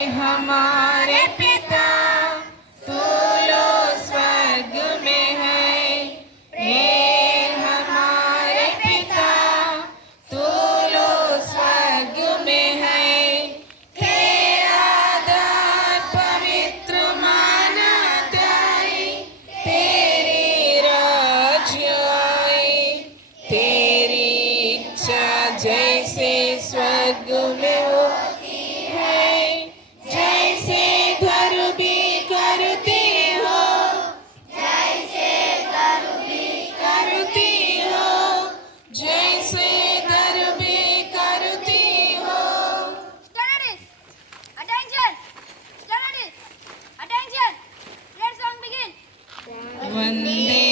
हमारे पिता तू लो स्वर्ग में है। हे हमारे पिता तू लो स्वर्ग में है। तेरा दान पवित्र माना जाए, तेरी राज्य आए, तेरी इच्छा जैसे स्वर्ग में होती है जैसे धरती करती हो, जैसे धरती करती हो, जैसे धरती करती हो। Studies, attention, studies, attention. Let song begin. Vande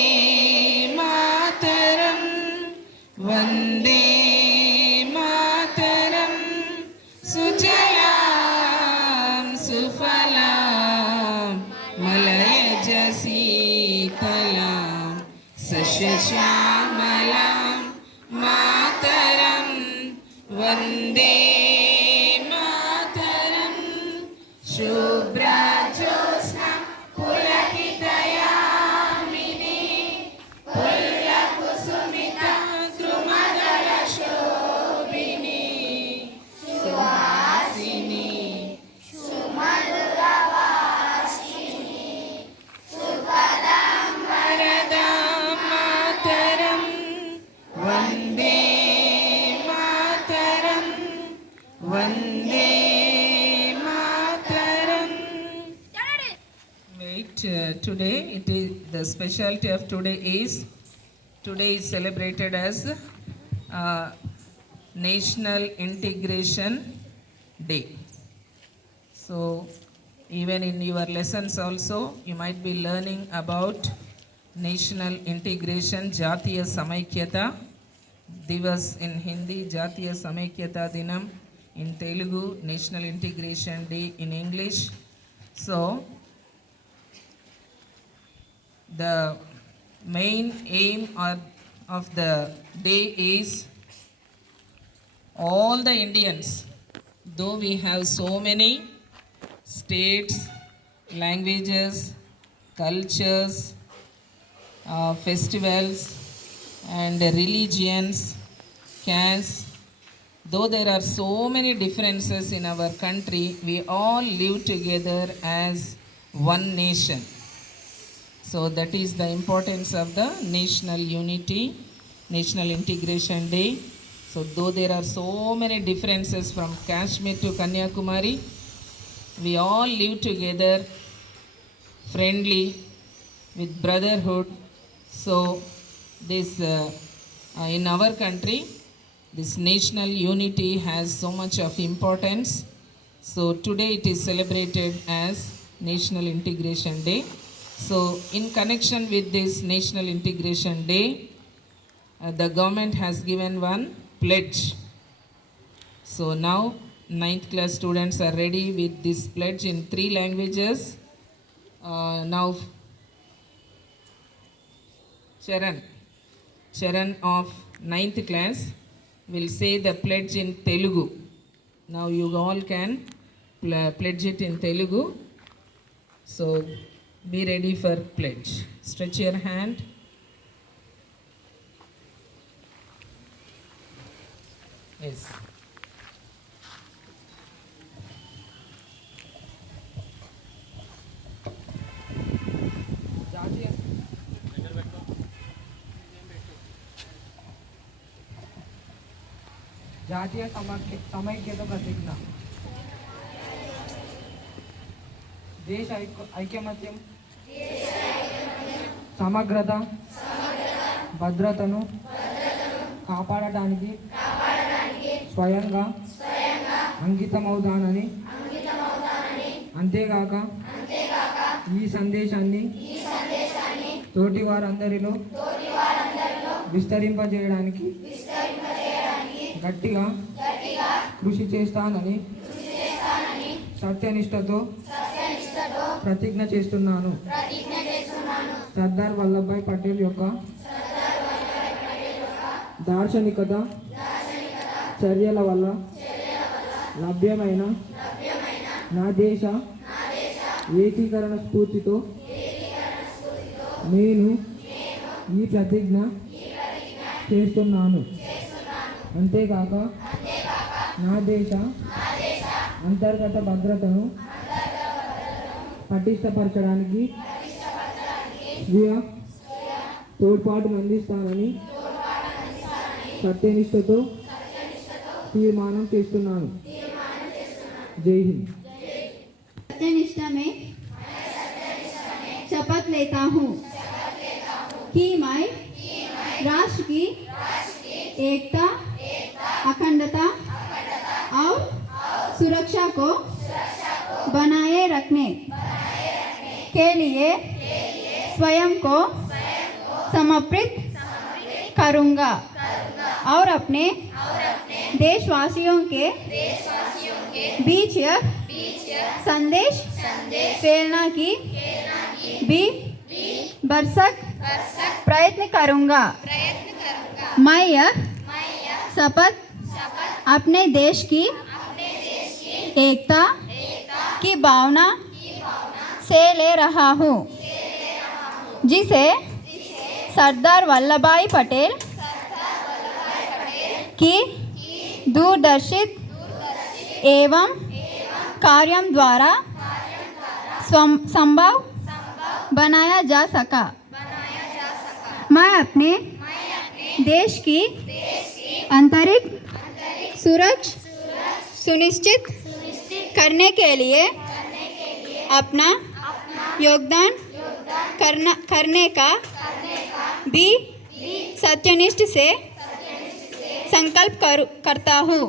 Mataram, Vande Mataram, Sujalam सुफलाम मलयज शीतलाम सस्यश्यामलां मातरम। वंदे मातरम, शुभ्रज्योत्स्ना पुलकितयामिनी, पुल्लकुसुमिता द्रुमदलशोभिनी, सुहासिनी वरदां मातरं। वन्दे मातरं, वन्दे मातरं। Studies. Wait, today it is the specialty of today is celebrated as National Integration Day. So even in your lessons also you might be learning about national integration, Jatiya Samaikyata Divas in Hindi, Jatiya Samaikyata Dinam in Telugu, National Integration Day in English. So the main aim of the day is all the Indians, though we have so many states, languages, cultures, festivals and religions, castes, though there are so many differences in our country, we all live together as one nation. So that is the importance of the national unity, National Integration Day. So though there are so many differences from Kashmir to Kanyakumari, we all live together friendly with brotherhood. So this in our country this national unity has so much of importance. So today it is celebrated as National Integration Day. So in connection with this National Integration Day, the government has given one pledge. So now 9th class students are ready with this pledge in 3 languages. Now Charan of 9th class will say the pledge in Telugu. Now you all can pledge it in Telugu. So be ready for pledge. Stretch your hand. Yes. జాతీయ సమైక్యత ప్రతిజ్ఞ. దేశ ఐకమత్యం, సమగ్రత, భద్రతను కాపాడటానికి స్వయంగా అంకితమవుతానని, అంతేగాక ఈ సందేశాన్ని తోటి వారందరిలో విస్తరింపజేయడానికి గట్టిగా కృషి చేస్తానని సత్యనిష్టతో ప్రతిజ్ఞ చేస్తున్నాను. సర్దార్ వల్లభాయ్ పటేల్ యొక్క దార్శనికత చర్యల వల్ల లభ్యమైన నా దేశ ఏకీకరణ స్ఫూర్తితో నేను ఈ ప్రతిజ్ఞ చేస్తున్నాను. అంతేకాక నా దేశ అంతర్గత భద్రతను పటిష్టపరచడానికి స్వీయ తోడ్పాటును అందిస్తానని సత్యనిష్టతో తీర్మానం చేస్తున్నాను. జై హింద్. सत्यनिष्ठा में शपथ लेता हूँ कि मैं राष्ट्र की एकता, अखंडता और सुरक्षा को बनाए रखने के लिए स्वयं को समर्पित करूँगा और अपने देशवासियों के बीच यह संदेश फैलाना की भी भरसक प्रयत्न करूँगा. मैं यह शपथ अपने देश की एकता की भावना से ले रहा हूँ, जिसे सरदार वल्लभ भाई पटेल की दूरदर्शित एवं कार्यों द्वारा संभव बनाया जा सका. मैं अपने देश की आंतरिक सुरक्षा सुनिश्चित करने के लिए अपना योगदान करने का भी सत्यनिष्ठ से संकल्प करता हूँ.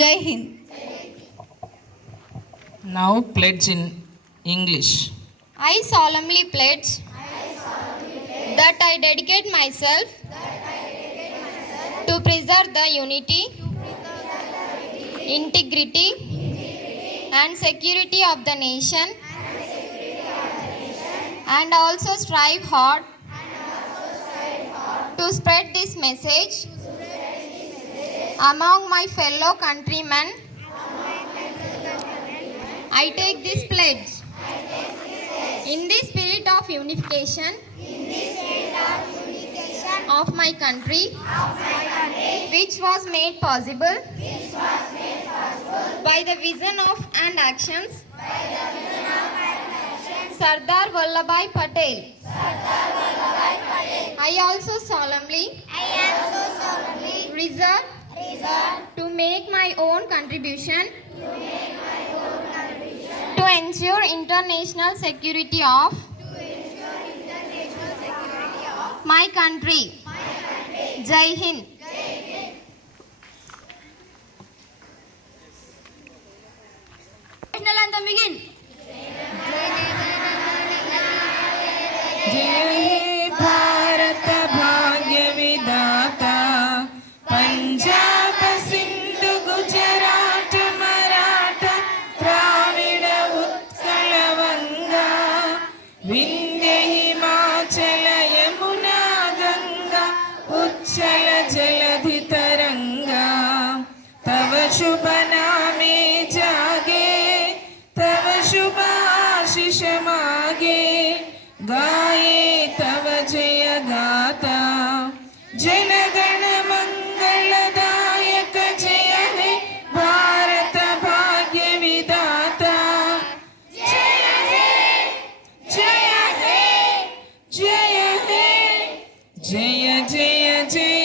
जय Hind. Now pledge in English. I solemnly pledge that I dedicate myself to preserve the unity, integrity and security of the nation, and also strive hard to spread this message among my fellow countrymen. I take this pledge in the spirit of unification of my country, which was made possible by the vision of and actions Sardar Vallabhbhai Patel. I also solemnly resolve to make my own contribution to ensure international security of my country. Jai Hind. National anthem begin. जय हे भारत भाग्य विधाता, पंजाब सिंध गुजरात मराठा द्राविड उत्कल वंगा, विंध्य हिमाचल यमुना गंगा, उच्चल जलधि तरंगा. तव शुभ नामे जागे, तव शुभ आशीष मागे, गाये तव जय गाता. जन गण मंगलदायक जय हे भारत भाग्य विधाता. जय हे जय हे जय हे जय जय जय